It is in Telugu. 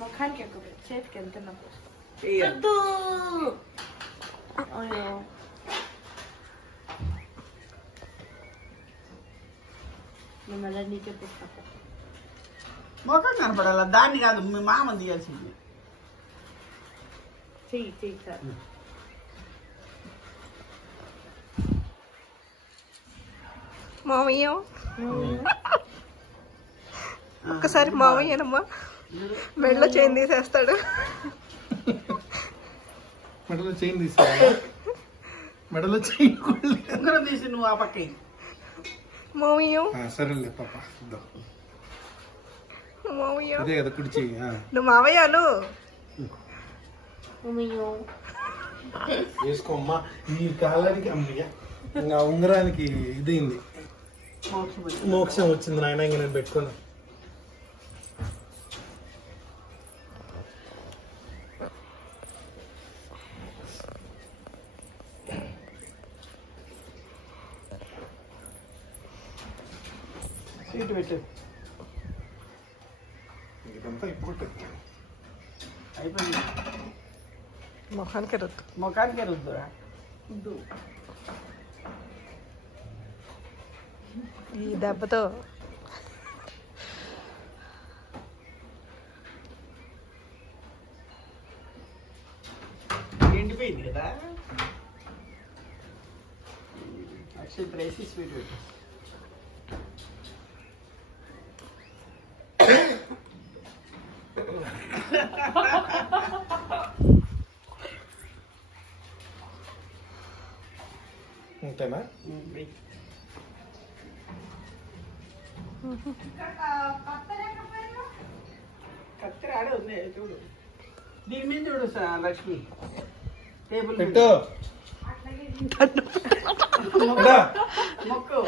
ముఖానికి ఎక్కువ చేతికి వెళ్తున్నప్పుడు అయ్యో మిమ్మల్ని నీకే పుస్తకం ముఖం కనపడాల దాన్ని కాదు మీ మామ తీయాల్సింది చెయ్యి చెయ్యి సార్ మామయ్య ఒక్కసారి మామయ్యనమ్మా మెడలో చైన్ తీసేస్తాడు మెడలో చైన్ తీసాడు మెడలో చైన్ ఉంగరం తీసి నువ్వు ఆ పక్క మామయ్య సరేలే పాప మామయ్య అదే కదా కుడి చెయ్యి నువ్వు మామయ్యను వేసుకోమ్మా ఈ కాలానికి అమ్మయ్య ఇంకా ఉంగరానికి ఇదైంది మోక్షం వచ్చింది నాయన ఇంక నేను పెట్టుకున్నా సీటు పెట్టు ఇదంతా ఇప్పుడు అయిపోయింది ముఖానికి రుద్దు ముఖానికి రుద్దురా ఈ దెబ్బతో ఎండిపోయింది కదా అక్షయ్ ప్రైసి స్వీట్ పెట్టు అంతేనా కత్తెర ఆడే ఉంది చూడు దీని మీద చూడు లక్ష్మి టేబుల్ పెట్టు మొక్కు